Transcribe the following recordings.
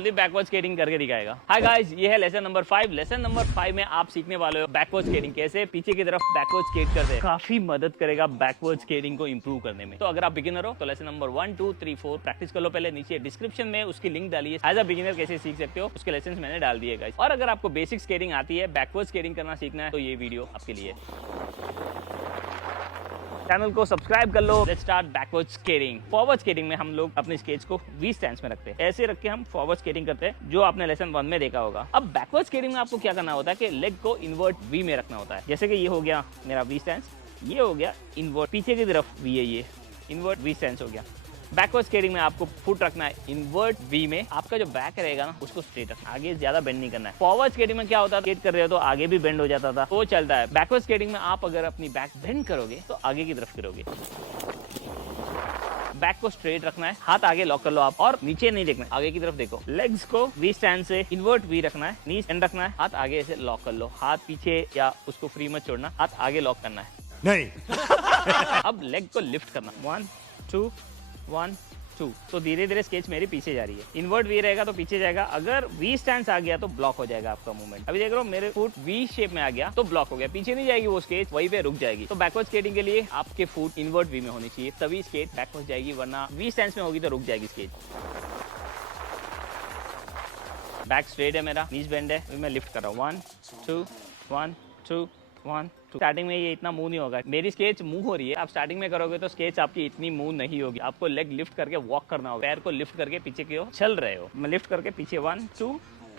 Kuldeep backward skating करके दिखाएगा। Hi guys, ये है लेसन नंबर 5। लेसन नंबर 5 में आप सीखने वाले हो बैकवर्ड स्केटिंग, कैसे पीछे की तरफ बैकवर्ड स्केट करते हैं। काफी मदद करेगा बैकवर्ड स्केटिंग को इंप्रूव करने में। तो अगर आप बिगिनर हो तो लेसन नंबर 1, 2, 3, 4 प्रैक्टिस कर लो। पहले नीचे डिस्क्रिप्शन में उसकी लिंक डालिए, एज अ बिगिनर कैसे सीख सकते हो उसके लेसन मैंने डाल दिए गाइस। और अगर आपको बेसिक स्केटिंग आती है, बैकवर्ड स्केटिंग करना सीखना है, तो ये वीडियो आपके लिए। चैनल को सब्सक्राइब कर लो। Let's start backward skating. Forward skating में हम लोग अपने स्केट्स को वी स्टैंस में रखते हैं, ऐसे रख के हम फॉरवर्ड स्केटिंग करते हैं, जो आपने लेसन 1 में देखा होगा। अब बैकवर्ड स्केटिंग में आपको क्या करना होता है कि लेग को इन्वर्ट वी में रखना होता है। जैसे कि ये हो गया मेरा वी स्टैंस, ये हो गया इन्वर्ट, पीछे की तरफ वी है, ये इन्वर्ट वी स्टैंस हो गया। बैकवर्ड स्केटिंग में आपको फुट रखना है इन्वर्ट वी में। आपका जो बैक रहेगा ना, उसको स्ट्रेट रखना, आगे ज्यादा बेंड नहीं करना है। फॉरवर्ड स्केटिंग में क्या होता है, स्केट कर रहे हो तो आगे भी बेंड हो जाता था, तो चलता है। बैकवर्ड स्केटिंग में आप अगर अपनी बैक बेंड करोगे तो आगे की तरफ गिरोगे। बैक को स्ट्रेट रखना है, हाथ आगे लॉक कर लो आप, और नीचे नहीं देखना है, आगे की तरफ देखो। लेग्स को वी स्टैंड से इन्वर्ट वी रखना है, नी स्टैंड रखना है, हाथ आगे से लॉक कर लो, हाथ पीछे या उसको फ्री मत छोड़ना, हाथ आगे लॉक करना है नहीं। अब लेग को लिफ्ट करना, 1 2 1 2। तो धीरे धीरे स्केच मेरी पीछे जा रही है। इन्वर्ट वी रहेगा तो पीछे जाएगा, अगर वी स्टैंड आ गया तो ब्लॉक हो जाएगा आपका मूवमेंट। अभी देख रहे हो मेरे फुट वी शेप में आ गया तो ब्लॉक हो गया, पीछे नहीं जाएगी वो स्केच, वहीं पे रुक जाएगी। तो बैकवर्ड स्केटिंग के लिए आपके फुट इन्वर्ट वी में होनी चाहिए, तभी स्केट बैकवर्ड जाएगी, वरना वी स्टैंड में होगी तो रुक जाएगी स्केच। बैक स्ट्रेट है मेरा, नीज बेंड है, मैं लिफ्ट कर रहा हूँ 1 2 1 2 1 2। स्टार्टिंग में ये इतना मूव नहीं होगा, मेरी स्केच मूव हो रही है। आप स्टार्टिंग में करोगे तो स्केच आपकी इतनी मूव नहीं होगी। आपको लेग लिफ्ट करके वॉक करना होगा, पैर को लिफ्ट करके पीछे की ओर चल रहे हो। मैं लिफ्ट करके पीछे 1 2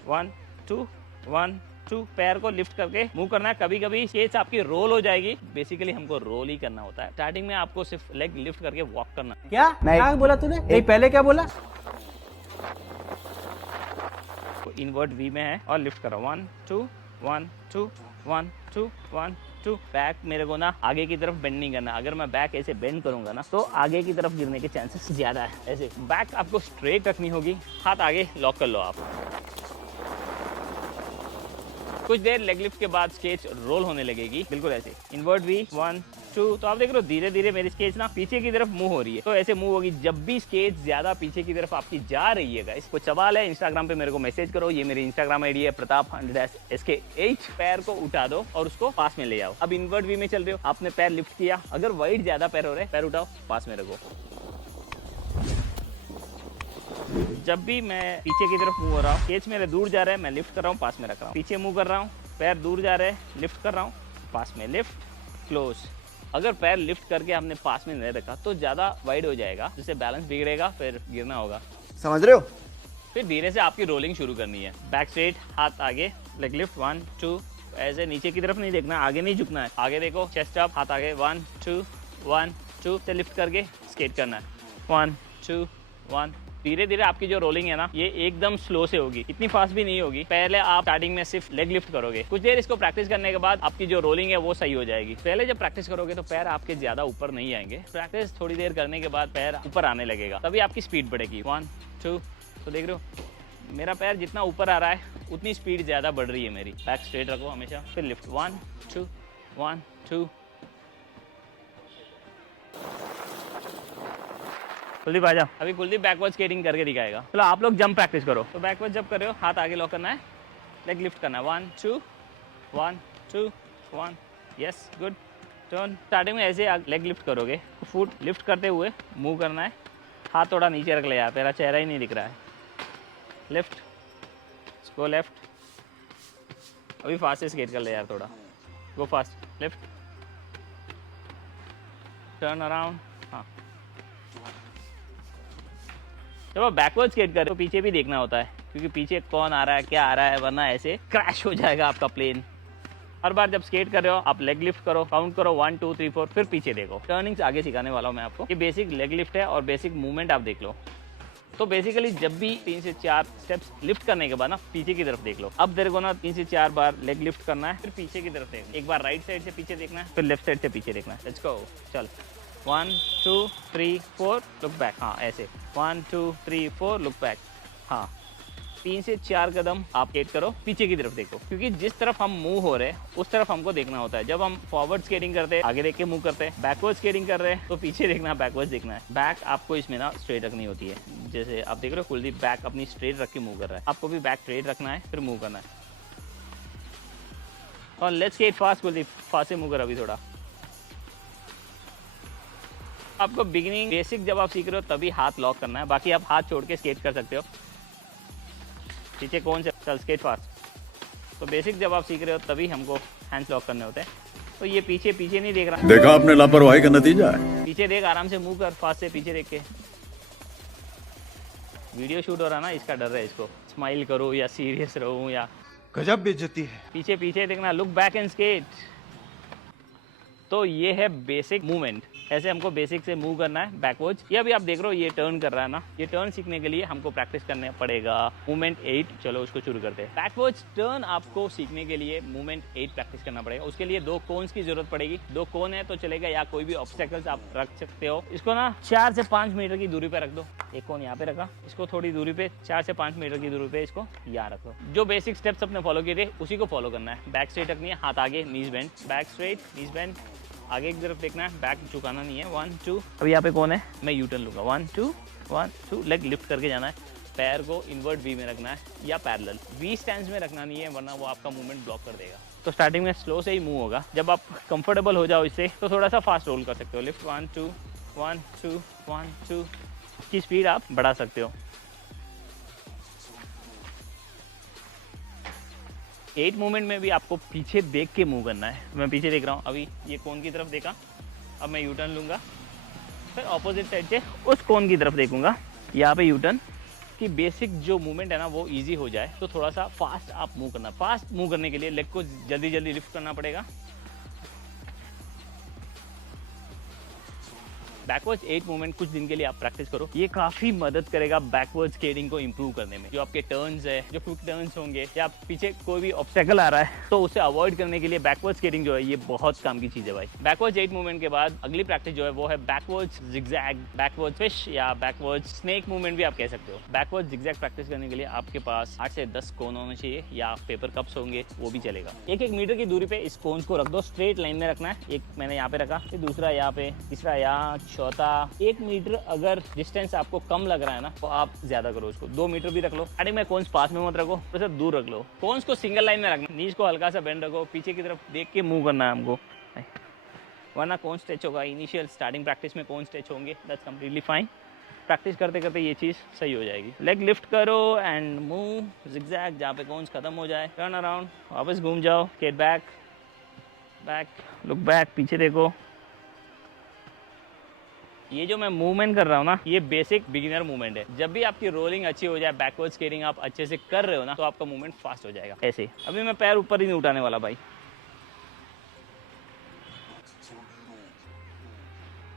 1 2 1 2, पैर को लिफ्ट करके मूव करना है। कभी कभी स्केच आपकी रोल हो जाएगी, बेसिकली हमको रोल ही करना होता है। स्टार्टिंग में आपको सिर्फ लेग लिफ्ट करके वॉक करना। क्या बोला तूने? नहीं, पहले क्या बोला? इन्वर्ट वी में है और लिफ्ट करो 1 2 1 2 1 2 1 2। बैक मेरे को ना आगे की तरफ बेंड नहीं करना। अगर मैं बैक ऐसे बेंड करूंगा ना, तो आगे की तरफ गिरने के चांसेस ज्यादा है। ऐसे बैक आपको स्ट्रेट रखनी होगी, हाथ आगे लॉक कर लो आप। कुछ देर लेग लिफ्ट के बाद स्केच रोल होने लगेगी, बिल्कुल ऐसे इन्वर्ट वी 1 2। तो आप देख रहे हो धीरे धीरे मेरी स्केच ना पीछे की तरफ मूव हो रही है, तो ऐसे मूव होगी। जब भी स्केच ज्यादा पीछे की तरफ आपकी जा रही है गाइस, कोई सवाल है इंस्टाग्राम पे मेरे को मैसेज करो, ये मेरी इंस्टाग्राम आईडी है प्रताप_SK8। पैर को उठा दो और उसको पास में ले जाओ। अब इन्वर्ट वी में चल रहे हो, आपने पैर लिफ्ट किया, अगर वाइड ज्यादा पैर हो रहे, पैर उठाओ, पास में रखो। जब भी मैं पीछे की तरफ मूव हो रहा हूँ, स्केच मेरे दूर जा रहा है, मैं लिफ्ट कर रहा हूँ, पास में रख रहा हूँ। पीछे मूव कर रहा हूँ, पैर दूर जा रहे हैं, लिफ्ट कर रहा हूँ, पास में, लिफ्ट क्लोज। अगर पैर लिफ्ट करके हमने पास में नहीं रखा तो ज्यादा वाइड हो जाएगा, जिससे बैलेंस बिगड़ेगा, फिर गिरना होगा। समझ रहे हो? फिर धीरे से आपकी रोलिंग शुरू करनी है। बैक स्ट्रेट, हाथ आगे, लेग लिफ्ट 1 2। ऐसे नीचे की तरफ नहीं देखना, आगे नहीं झुकना है, आगे देखो, चेस्ट अप, हाथ आगे 1 2 1 2 से लिफ्ट करके स्केट करना है 1 2 1। धीरे धीरे आपकी जो रोलिंग है ना, ये एकदम स्लो से होगी, इतनी फास्ट भी नहीं होगी। पहले आप स्टार्टिंग में सिर्फ लेग लिफ्ट करोगे, कुछ देर इसको प्रैक्टिस करने के बाद आपकी जो रोलिंग है वो सही हो जाएगी। पहले जब प्रैक्टिस करोगे तो पैर आपके ज्यादा ऊपर नहीं आएंगे, प्रैक्टिस थोड़ी देर करने के बाद पैर ऊपर आने लगेगा, तभी आपकी स्पीड बढ़ेगी 1 2। तो देख रहे हो मेरा पैर जितना ऊपर आ रहा है उतनी स्पीड ज्यादा बढ़ रही है मेरी। बैक स्ट्रेट रखो हमेशा, फिर लिफ्ट 1 2 1 2। कुलदीप आ जाओ, अभी कुलदीप बैकवर्ड स्केटिंग करके दिखाएगा। चलो आप लोग जंप प्रैक्टिस करो। तो बैकवर्ड जंप कर रहे हो, हाथ आगे लॉक करना है, लेग लिफ्ट करना है 1 2 1 2 1। Yes, good. टर्न। स्टार्टिंग में ऐसे लेग लिफ्ट करोगे, फुट लिफ्ट करते हुए मूव करना है, हाथ थोड़ा नीचे रख ले यार, मेरा चेहरा ही नहीं दिख रहा है। Lift, go left. अभी फास्ट से स्केट कर ले यार, थोड़ा गो फास्ट। Lift, turn around. हाँ, जब आप बैकवर्ड स्केट कर रहे हो पीछे भी देखना होता है, क्योंकि पीछे कौन आ रहा है, क्या आ रहा है, वरना ऐसे क्रैश हो जाएगा आपका प्लेन। हर बार जब स्केट कर रहे हो आप लेग लिफ्ट करो, काउंट करो 1 2 3 4, फिर पीछे देखो। टर्निंग्स आगे सिखाने वाला हूँ मैं आपको। ये बेसिक लेग लिफ्ट है और बेसिक मूवमेंट आप देख लो। तो बेसिकली जब भी 3 से 4 स्टेप्स लिफ्ट करने के बाद ना पीछे की तरफ देख लो। अब तेरे को ना 3 से 4 बार लेग लिफ्ट करना है, फिर पीछे की तरफ देखना। एक बार राइट साइड से पीछे देखना है, फिर लेफ्ट साइड से पीछे देखना है। लेट्स गो, चल 1 2 3 4 लुक बैक। हाँ ऐसे 1 2 3 4 लुक बैक। हाँ 3 से 4 कदम आप स्केट करो, पीछे की तरफ देखो, क्योंकि जिस तरफ हम मूव हो रहे हैं उस तरफ हमको देखना होता है। जब हम फॉरवर्ड स्केटिंग करते हैं आगे देख के मूव करते हैं, बैकवर्ड स्केटिंग कर रहे हैं तो पीछे देखना, बैकवर्ड देखना है। बैक आपको इसमें ना स्ट्रेट रखनी होती है, जैसे आप देख रहे हो कुलदीप बैक अपनी स्ट्रेट रख के मूव कर रहा है, आपको भी बैक स्ट्रेट रखना है फिर मूव करना है। और let's skate fast Kuldeep, fast से मूव कर अभी थोड़ा। आपको बिगिनिंग बेसिक जब आप सीख रहे हो तभी हाथ लॉक करना है, बाकी आप हाथ छोड़ के स्केट कर सकते हो। पीछे कौन से चल स्केट फास्ट। तो बेसिक जब आप सीख रहे हो तभी हमको हैंड्स लॉक करने होते हैं। तो ये पीछे पीछे नहीं देख रहा, देखा आपने लापरवाही का नतीजा है। पीछे देख, आराम से मूव कर, फास्ट से पीछे देख के। वीडियो शूट हो रहा ना, इसका डर है इसको, स्माइल करो या सीरियस रहूं या गजब बेइज्जती है। पीछे पीछे देखना, लुक बैक एंड स्केट। तो ये है बेसिक मूवमेंट, ऐसे हमको बेसिक से मूव करना है बैकवर्ड्स। ये अभी आप देख रहे हो ये टर्न कर रहा है ना, ये टर्न सीखने के लिए हमको प्रैक्टिस करना पड़ेगा। मूवमेंट 8, चलो उसको शुरू करते हैं। बैकवर्ड्स टर्न आपको सीखने के लिए मूवमेंट 8 प्रैक्टिस करना पड़ेगा। उसके लिए 2 कोन्स की जरूरत पड़ेगी। 2 कोन है तो चलेगा, या कोई भी ऑब्स्टेकल्स आप रख सकते हो। इसको ना 4 से 5 मीटर की दूरी पे रख दो। एक कोन यहाँ पे रखा, इसको थोड़ी दूरी पे 4 से 5 मीटर की दूरी पे इसको यहाँ रख दो। जो बेसिक स्टेप्स अपने फॉलो किए थे उसी को फॉलो करना है। बैक स्ट्रेट रखनी है, हाथ आगे, नीज बेंड, बैक स्ट्रेट, नीज बेंड, आगे की तरफ देखना है, बैक झुकाना नहीं है। 1 2, अभी यहाँ पे कौन है, मैं यू टर्न लूँगा। 1 2 1 2, लेग लिफ्ट करके जाना है। पैर को इन्वर्ट वी में रखना है या पैरेलल। वी स्टैंड में रखना नहीं है, वरना वो आपका मूवमेंट ब्लॉक कर देगा। तो स्टार्टिंग में स्लो से ही मूव होगा। जब आप कंफर्टेबल हो जाओ इससे तो थोड़ा सा फास्ट रोल कर सकते हो। लिफ्ट 1 2 1 2 1 2 की स्पीड आप बढ़ा सकते हो। 8 मूवमेंट में भी आपको पीछे देख के मूव करना है। मैं पीछे देख रहा हूँ, अभी ये कोन की तरफ देखा, अब मैं यू टर्न लूँगा, फिर ऑपोजिट साइड से उस कोन की तरफ देखूंगा, यहाँ पे यू टर्न। कि बेसिक जो मूवमेंट है ना वो इजी हो जाए तो थोड़ा सा फास्ट आप मूव करना। फास्ट मूव करने के लिए लेग को जल्दी जल्दी लिफ्ट करना पड़ेगा। बैकवर्ड 8 मूवमेंट कुछ दिन के लिए आप प्रैक्टिस करो, ये काफी मदद करेगा बैकवर्ड स्केटिंग को इंप्रूव करने में। जो आपके टर्न्स है, जो क्विक टर्न्स होंगे या पीछे कोई भी ऑब्स्टेकल आ रहा है तो उसे अवॉइड करने के लिए बैकवर्ड स्केटिंग जो है ये बहुत काम की चीज है भाई। बैकवर्ड 8 मूवमेंट के बाद अगली प्रैक्टिस जो है वो है बैकवर्ड जिगजैग, बैकवर्ड फिश या बैकवर्ड स्नेक मूवमेंट भी आप कह सकते हो। बैकवर्ड जिगजैग प्रैक्टिस करने के लिए आपके पास 8 से 10 कोन होने चाहिए या पेपर कप्स होंगे, वो भी चलेगा। 1-1 मीटर की दूरी पे इस कोन्स को रख दो, स्ट्रेट लाइन में रखना है। एक मैंने यहाँ पे रखा, फिर दूसरा यहाँ पे, तीसरा यहाँ, चौथा। 1 मीटर अगर डिस्टेंस आपको कम लग रहा है ना तो आप ज्यादा करो उसको, 2 मीटर भी रख लो। स्टार्टिंग में कोन्स पास में मत रखो, तो सर दूर रख लो। कोन्स को सिंगल लाइन में रखना, नीज को हल्का सा बेंड रखो, पीछे की तरफ देख के मूव करना है हमको, वरना कोन स्ट्रेच होगा। इनिशियल स्टार्टिंग प्रैक्टिस में कोन स्ट्रेच होंगे, दैट्स कंप्लीटली फाइन। प्रैक्टिस करते करते ये चीज़ सही हो जाएगी। लेग लिफ्ट करो एंड मूव जिगजैग, जहाँ पे कोन्स खत्म हो जाए टर्न अराउंड, वापस घूम जाओ, get back, back, look back, पीछे देखो। ये जो मैं मूवमेंट कर रहा हूँ ना ये बेसिक बिगिनर मूवमेंट है। जब भी आपकी रोलिंग अच्छी हो जाए, बैकवर्ड स्केटिंग आप अच्छे से कर रहे हो ना तो आपका मूवमेंट फास्ट हो जाएगा। ऐसे अभी मैं पैर ऊपर ही नहीं उठाने वाला भाई।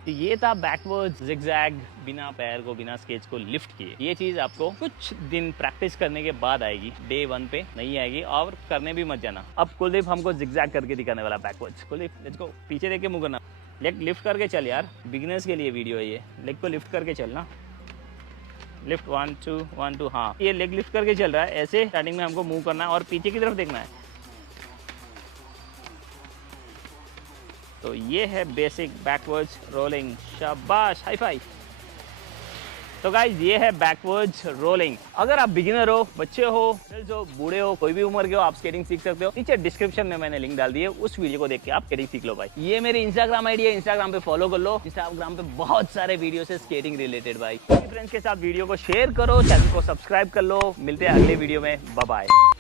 तो ये था बैकवर्ड जिगजैग, बिना पैर को, बिना स्केच को लिफ्ट किए। ये चीज आपको कुछ दिन प्रैक्टिस करने के बाद आएगी, डे 1 पे नहीं आएगी, और करने भी मत जाना। अब कुलदीप हमको जिगजैग करके दिखाने वाला बैकवर्ड। कुलदीप लेट्स गो, पीछे देख के मूव करना, लेग लिफ्ट करके चल यार, बिगिनर्स के लिए वीडियो है ये। लेग को लिफ्ट करके चलना, लिफ्ट 1 2 1 2, हाँ ये लेग लिफ्ट करके चल रहा है। ऐसे स्टार्टिंग में हमको मूव करना है और पीछे की तरफ देखना है। तो ये है बेसिक बैकवर्ड्स रोलिंग, शाबाश, हाई फाइव। तो गाइज ये है बैकवर्ड्स रोलिंग। अगर आप बिगिनर हो, बच्चे हो, हो, बूढ़े हो, कोई भी उम्र के हो, आप स्केटिंग सीख सकते हो। नीचे डिस्क्रिप्शन में मैंने लिंक डाल दी है, उस वीडियो को देख के आप स्केटिंग सीख लो भाई। ये मेरी इंस्टाग्राम आईडी है, इंस्टाग्राम पे फॉलो कर लो। इंस्टाग्राम पे बहुत सारे वीडियो है स्केटिंग रिलेटेड भाई। फ्रेंड्स के साथ वीडियो को शेयर करो, चैनल को सब्सक्राइब कर लो। मिलते हैं अगले वीडियो में, बाय बाय।